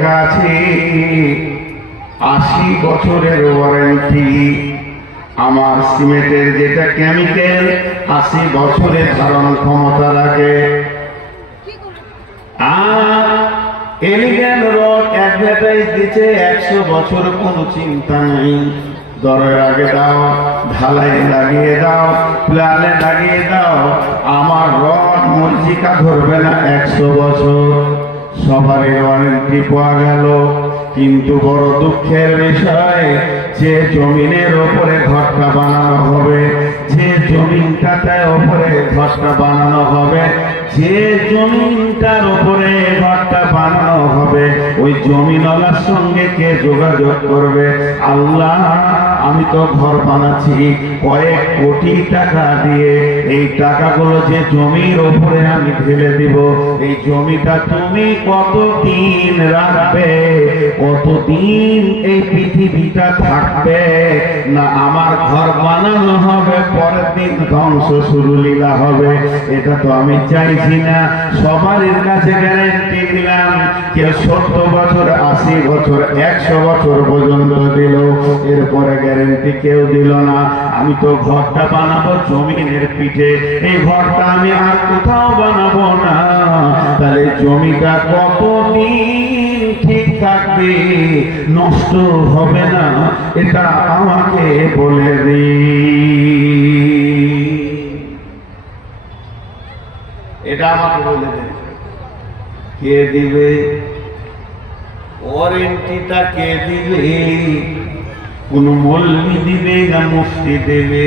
লেখা আছে আশি বছরের ওয়ারেন্টি আমার সিমেন্টের যেটা কেমিক্যাল আশি বছরের ধারণ ক্ষমতা রাখে রড অ্যাডভার্টাইজ দিচ্ছে, একশো বছর কোনো চিন্তা নাই। দরের আগে দাও, ঢালাই লাগিয়ে দাও প্লানে লাগিয়ে দাও। আমার রড মরিচিকা ধরবে না একশো বছর। সবারই ওয়ারেন্টি পাওয়া গেল। কিন্তু বড় দুঃখের বিষয় যে জমিনের ওপরে ঘরটা বানানো হবে জমিনটাতে ওপরে ঘরটা বানানো হবে। যে জমিনটার ওপরে ঘরটা বানানো হবে, ওই জমিনওয়ালার সঙ্গে কে যোগাযোগ করবে? আল্লাহ, আমি তো ঘর বানাচ্ছি, কয়েক কোটি টাকা দিয়ে। এই টাকাগুলো যে জমির ওপরে আমি ঢেলে দিব, এই জমিটা তুমি কতদিন রাখবে? কতদিন এই পৃথিবীটা থাকবে? না, আমার ঘর বানানো হবে পরের দিন। ধ্বংস শুরু লীলা হবে। এটা তো আমি চাইছি না। সবার কাছে গ্যারেন্টি দিলাম কেউ সত্তর বছর, আশি বছর, একশো বছর পর্যন্ত দিল এরপরে গ্যারেন্টি কেউ দিল না। আমি তো ঘরটা বানাবো জমিনের পিঠে। এই ঘরটা আমি আর কোথাও বানাবো না। তাহলে জমিটা কতদিন ঠিক থাকবে, নষ্ট হবে না, এটা আমাকে বলে দিই এটা আমাকে বলে দেন কে দিবে? ওয়ারেন্টিটা কে দিবে? কোন মৌলবি দিবে না মুফতি দেবে?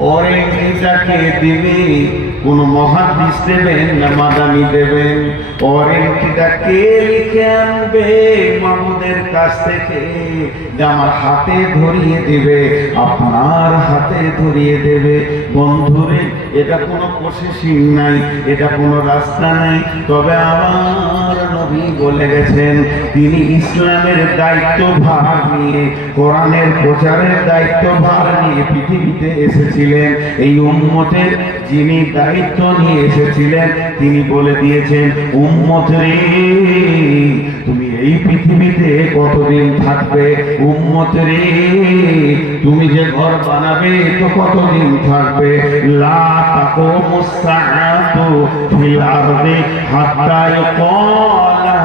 ওয়ারেন্টিটা কে দিবে, কোন মহাদিস দেবেন না দেবেন? কে লিখে আনবে মামুদের কাছ থেকে আমার হাতে ধরিয়ে আপনার হাতে ধরিয়ে দেবে। বন্ধুরে, এটা কোনো প্রসেসিং নাই, এটা কোনো রাস্তা নাই। তবে আমার নবী বলে গেছেন, তিনি ইসলামের দায়িত্ব ভার নিয়ে, কোরআনের প্রচারের দায়িত্ব ভার নিয়ে পৃথিবীতে এসেছিলেন। এই উম্মতের যিনি দায়িত্ব নিয়ে এসেছিলেন, তিনি বলে দিয়েছেন উম্মত রে তুমি এই পৃথিবীতে কতদিন থাকবে? উম্মত রে তুমি যে ঘর বানাবে, তো কতদিন থাকবে? লা তাকুমুস সাআতু ফিল আরদি হাত্তা ইয়াকালা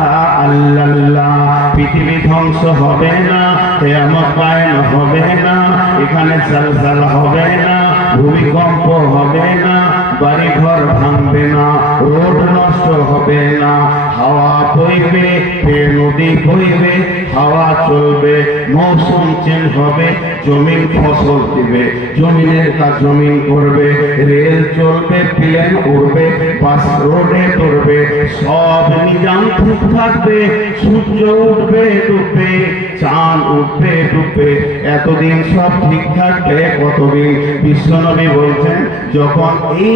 আল্লাল্লাহ। পৃথিবী ধ্বংস হবে না, কিয়ামত কায়েম হবে না, এখানে জালজাল হবে না। ভূমিকম্প হবে না। বাড়ি ঘর ভাঙবে না, রোড নষ্ট হবে না। হাওয়া বইবে নদী বইবে, হাওয়া চলবে, মৌসুম চেঞ্জ হবে, জমিন ফসল দিবে। জমিনের কাজ জমিন করবে, রেল চলবে প্লেন উড়বে বাস রোডে চড়বে সব নিজাম ঠিক থাকবে, সূর্য উঠবে, ডুববে, চাঁদ উঠবে, ডুববে। এতদিন সব ঠিক থাকবে, কতদিন? বিশ্বনবী বলছেন, যখন এই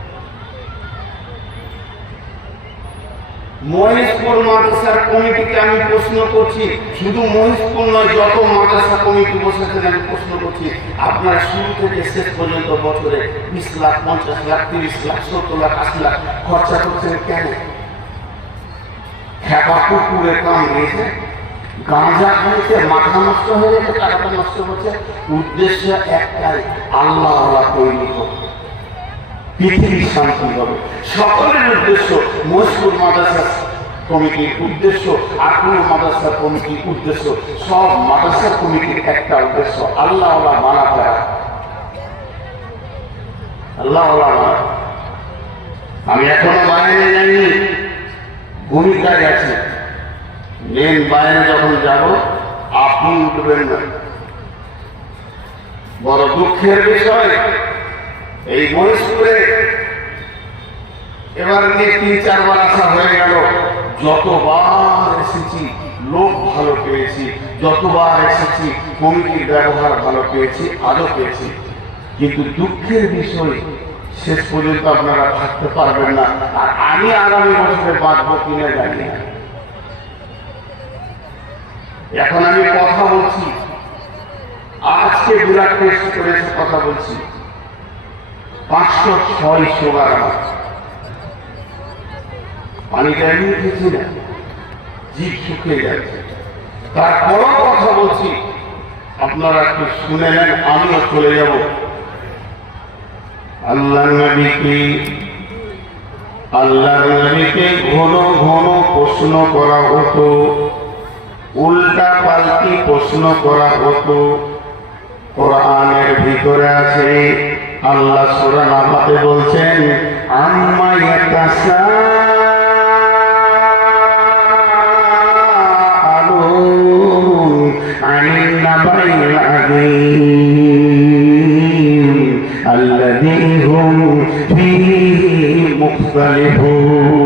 মহেশপুর মাদ্রাসার কমিটিকে আমি প্রশ্ন করছি। শুধু মহেশপুর নয়, যত মাদ্রাসা কমিটি বসেছেন আমি প্রশ্ন করছি, আপনারা শুরু থেকে শেষ পর্যন্ত বছরে বিশ লাখ, পঞ্চাশ লাখ, তিরিশ লাখ, সত্তর লাখ, আশি লাখ খরচা করছেন কেন? খেপা কুকুরে কাম দিয়েছে, গাঁজা খাইতে মাথা নষ্ট হয়ে গেছে, টাকাটা নষ্ট হচ্ছে। উদ্দেশ্য একটাই, আল্লাহ আল্লাহ তৈরি হোক। পৃথিবীর শান্তি হবে। সকলের উদ্দেশ্য মশহুর মাদ্রাসা কমিটির উদ্দেশ্য আকুল মাদ্রাসা কমিটির উদ্দেশ্য, সব মাদ্রাসা কমিটির একটা উদ্দেশ্য আল্লাহ মানা করা। আল্লাহ আমি এখনও বাইরে যাইনি, ভূমিকায় আছে। মেন বাইরে যখন যাব, আপনি উঠবেন না। বড় দুঃখের বিষয় এই মহেশপুরে এবার নিয়ে তিন চারবার আসা হয়ে গেল। যতবার এসেছি, লোক ভালো পেয়েছি। যতবার এসেছি, কমিটির ব্যবহার ভালো পেয়েছি আজও পেয়েছি। কিন্তু দুঃখের বিষয়, শেষ পর্যন্ত আপনারা থাকতে পারবেন না। আর আমি আগামী বছরে বাঁচবো কিনা জানি না। এখন আমি কথা বলছি। আজকে বিরাট কথা বলছি। পাঁচশো ছয় সুগার পানিটা এমনি খেয়েছি না জীব শুকিয়ে যাচ্ছে। তারপরও কথা বলছি, আপনারা একটু শুনে নেন, আমিও চলে যাব। আল্লাহ নবীকে আল্লাহ নবীকে ঘন ঘন প্রশ্ন করা হতো, উল্টা পাল্টি প্রশ্ন করা হতো। কোরআনের ভিতরে আছে আল্লাহ সূরা নামাতে বলছেন আম্মা ইয়াতাসাআলুন আনিন নাবাইল আযীম الذي هم فيه مختلفون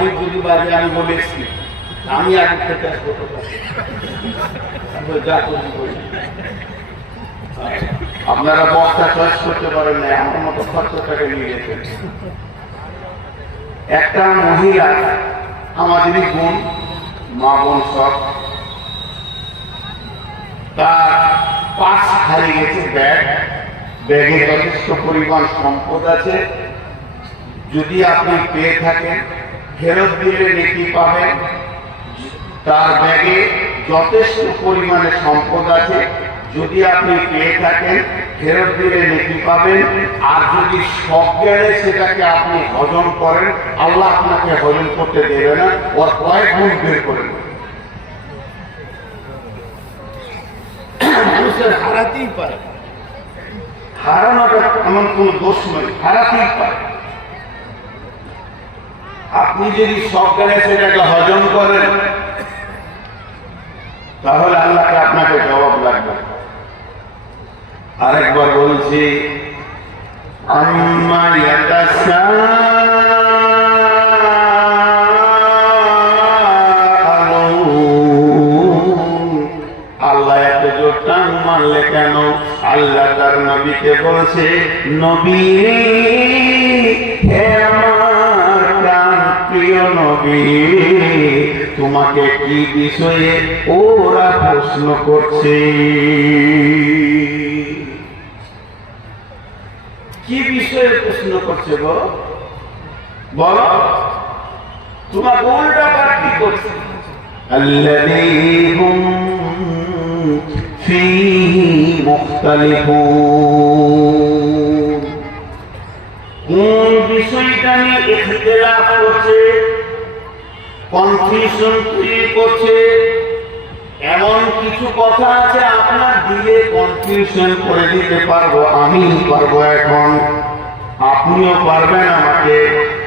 মাইক যদি বাজে, আমি বলে এসছি আমি আগে করি। আপনারা বক্তা চয়েস করতে পারেন না, আমার মতো খরচটাকে নিয়ে গেছেন। একটা মহিলা আমাদেরই বোন, মা বোন সব, তার পাশ হারিয়ে গেছে ব্যাগ। ব্যাগে যথেষ্ট পরিমাণ সম্পদ আছে। যদি আপনি পেয়ে থাকেন ফেরত দিলে নেকি পাবেন? তার ব্যাগে যথেষ্ট পরিমাণে সম্পদ আছে। যদি আপনি পেয়ে থাকেন ফেরত দিলে নেকি পাবেন। আর যদি গেলে সেটাকে আপনি হজম করেন আল্লাহ আপনাকে হজম করতে দেবে না ওর কয়েক গুণ বের করে। হারাতেই পারে। হারানোটা এমন কোন দোষ নয় হারাতেই পারে। আপনি যদি গেলে সেটাকে হজম করেন, তাহলে আল্লাহকে আপনাকে জবাব লাগবে আরেকবার বলছি, আম্মা। আল্লাহ জোর টান মারলে কেন আল্লাহ তার নবীকে বলছে, নবী তোমাকে কি বিষয়ে ওরা প্রশ্ন করছে কি বিষয়ে প্রশ্ন করছে গো বলো তোমাকে উল্টা পাল্টি করছে الذي هم فيه مختلفون কোন বিষয়টা নিয়ে ইখতিলাফ করছে কনফিউশন তৈরি করছে। এমন কিছু কথা আছে আপনার দিলে কনফিউশন করে দিতে পারব আমি পারব এখন। আপনিও পারবেন আমাকে।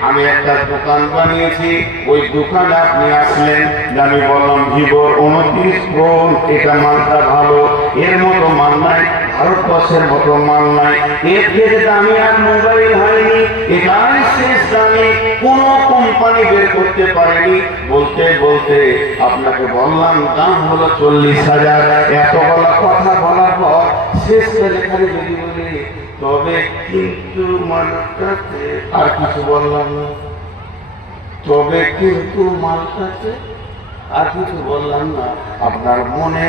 আমি একটা দোকান বানিয়েছি, ওই দোকানে আপনি আসলেন। আমি বললাম, ভিভোর উনত্রিশ প্রো, এটা মালটা ভালো। এর মতো মাল নাই। ভারতবর্ষের মতো নাই। এর থেকে দামি আর মোবাইল হয়নি। এটাই শেষ দামি। কোন কোম্পানি বের করতে পারেনি। বলতে বলতে আপনাকে বললাম, দাম হলো চল্লিশ হাজার। এত বলা কথা বলার পর শেষ করে যদি বলি, তবে কিন্তু মালটাতে আর কিছু বললাম না। তবে কিন্তু মালটাতে আর কিছু বললাম না। আপনার মনে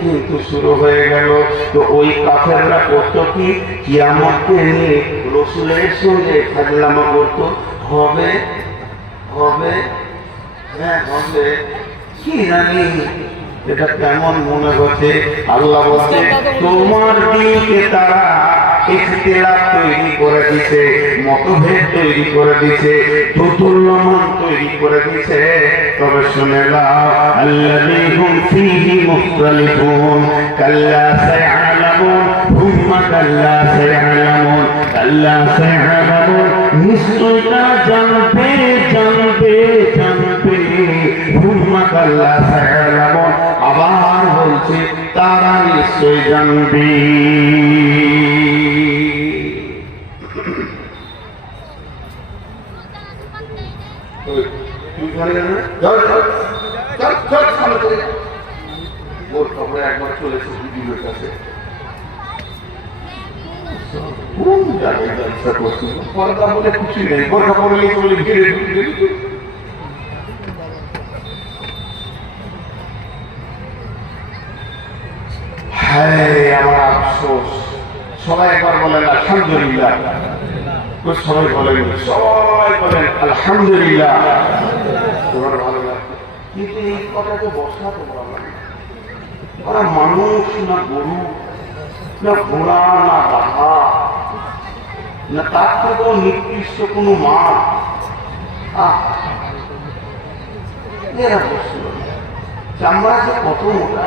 কিন্তু শুরু হয়ে গেল। তো ওই কাফেররা করতো কি? কিয়ামতকে নিয়ে রসুলের সঙ্গে ফাজলামা করতো। হবে? হবে? হ্যাঁ হবে। কি জানি? এটা কেমন মনে হচ্ছে? আল্লাহ বলছে তোমার দিকে তারা ইখতিলাফ তৈরি করে দিছে, মতভেদ তৈরি করে দিছে তৈরি করে দিছে। তবে শুনে আল্লাযী হুম ফীহি মুখতালিফুন, কাল্লা সায়ালামুন হুম্মা কাল্লা সায়ালামুন কাল্লা সায়ালামুন। নিশ্চয় তারা জানবে থুম্মা কাল্লা সায়ালামুন, আবার বলছে, তারা নিশ্চয় জানবে তুই ঘরে যাবে না? ধর, ধর, ধর, ধর, সামনে চলে যা। হ্যাঁ আমার আফসোস। সবাই একবার বলেন আলহামদুলিল্লাহ। সবাই সবাই ভালো লাগবে। কিন্তু এই বসাতে পারলাম না। ওরা মানুষ না গরু না ঘোড়া না বাঘা না তার থেকেও নির্দিষ্ট কোনো মাছ আহ, চামড়া যে কত মোটা।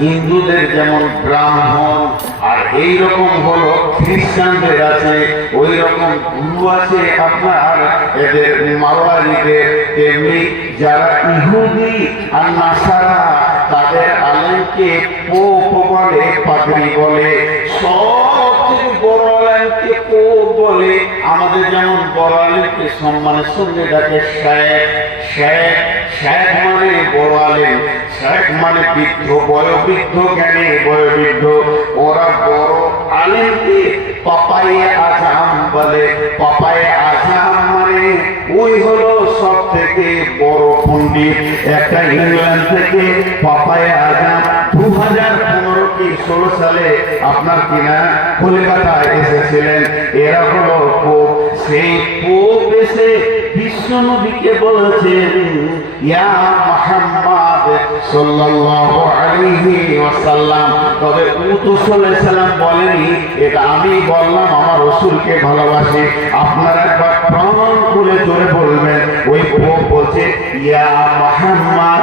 হিন্দুদের যেমন ব্রাহ্মণ, আর এই রকম হলো খ্রিস্টানদের আছে ওই রকম গুরু আছে আপনার এদের মাওয়ারিদের তেমনি যারা ইহুদি আর নাসারা, তাদের আলেমকে পোপ বলে, পাগড়ি বলে সব থেকে বড় আলেমকে পোপ বলে, আমাদের যেমন বড় আলেমকে সম্মানের সঙ্গে ডাকে শেখ শেখ শেখ মানে বড় আলেম শেখ মানে বৃদ্ধ, বয়োবৃদ্ধ জ্ঞানী বয়োবৃদ্ধ। ওরা বড় আলেমকে পাপাই আজাম বলে। পাপাই আজাম মানে ওই হলো সব থেকে বড় পণ্ডিত। একটা ইংল্যান্ড থেকে পাপাই আজাম দু হাজার পনেরো কি ষোলো সালে আপনার কিনা কলকাতায় এসেছিলেন। এরা হলো পোপ। সেই পোপ এসে বিশ্ব নবীকে বলেছেন, ইয়া মুহাম্মদ সাল্লাল্লাহু আলাইহি ওয়াসাল্লাম। তবে ও তো সাল্লাম বলেনি আমি বললাম, আমার রাসূলকে ভালোবাসি। আপনারা একবার প্রমাণ করে জোরে বলবেন। ওই বলছে, ইয়া মুহাম্মদ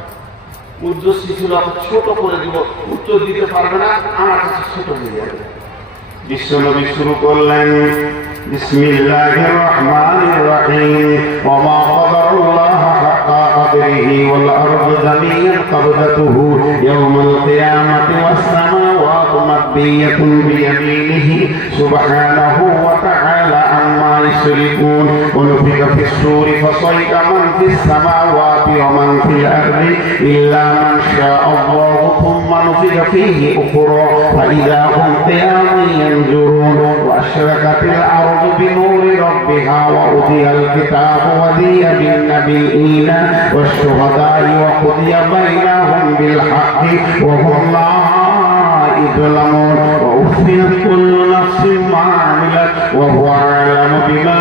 উদ্দেশ্য ছিল ছোট করে দিব, উত্তর দিতে পারবে না, আমার কাছে ছোট হয়ে যাবে। বিশ্বনবী শুরু করলেন, বিসমিল্লাহির রহমানির রহিম, ওমা কদরুল্লাহ হাক্কা কদরিহি ওয়াল আরদু জামিআন কবদাতুহু ইয়াওমাল কিয়ামাতি ওয়াস সামাওয়াতু ওয়া يشركون ونفخ في الصور فصيق من في السماوات ومن في الأرض إلا من شاء الله ثم نفخ فيه أخرى فإذا هم قيام ينظرون وأشرقت الأرض بنور ربها وأوتي الكتاب وذي بالنبيين والشهداء وقضي بينهم بالحق وهم لا يظلمون ووفيت كل نفس ما عملت وهو أعلم بما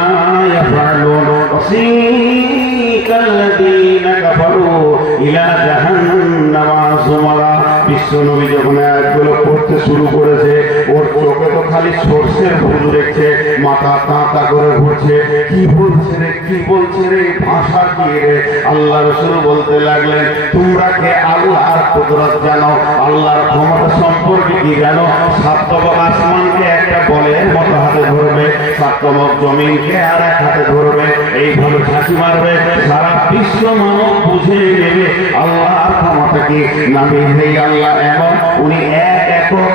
يفعلون وسيق الذين كفروا إلى جهنم زمرا বিশ্বনবী যখন আয়াতগুলো পড়তে শুরু করেছে, ওর চোখে তো খালি সর্ষের ফুল দেখছে, মাথা তাঁতা করে ঘুরছে। কি বলছে রে, কি বলছে রে ভাষা কি রে? আল্লাহ রসুল বলতে লাগলেন, তোমরা কে আল্লাহর কুদরত জানো? আল্লাহর ক্ষমতা সম্পর্কে কি জানো? সাতবক আসমানকে একটা বলের মতো হাতে ধরবে সাতবক জমিনকে আর এক হাতে ধরবে, এইভাবে ঝাঁকি মারবে। সারা বিশ্ব মানব বুঝে নেবে আল্লাহর ক্ষমতা কি। নামে সেই আল্লাহ এমন উনি এক একক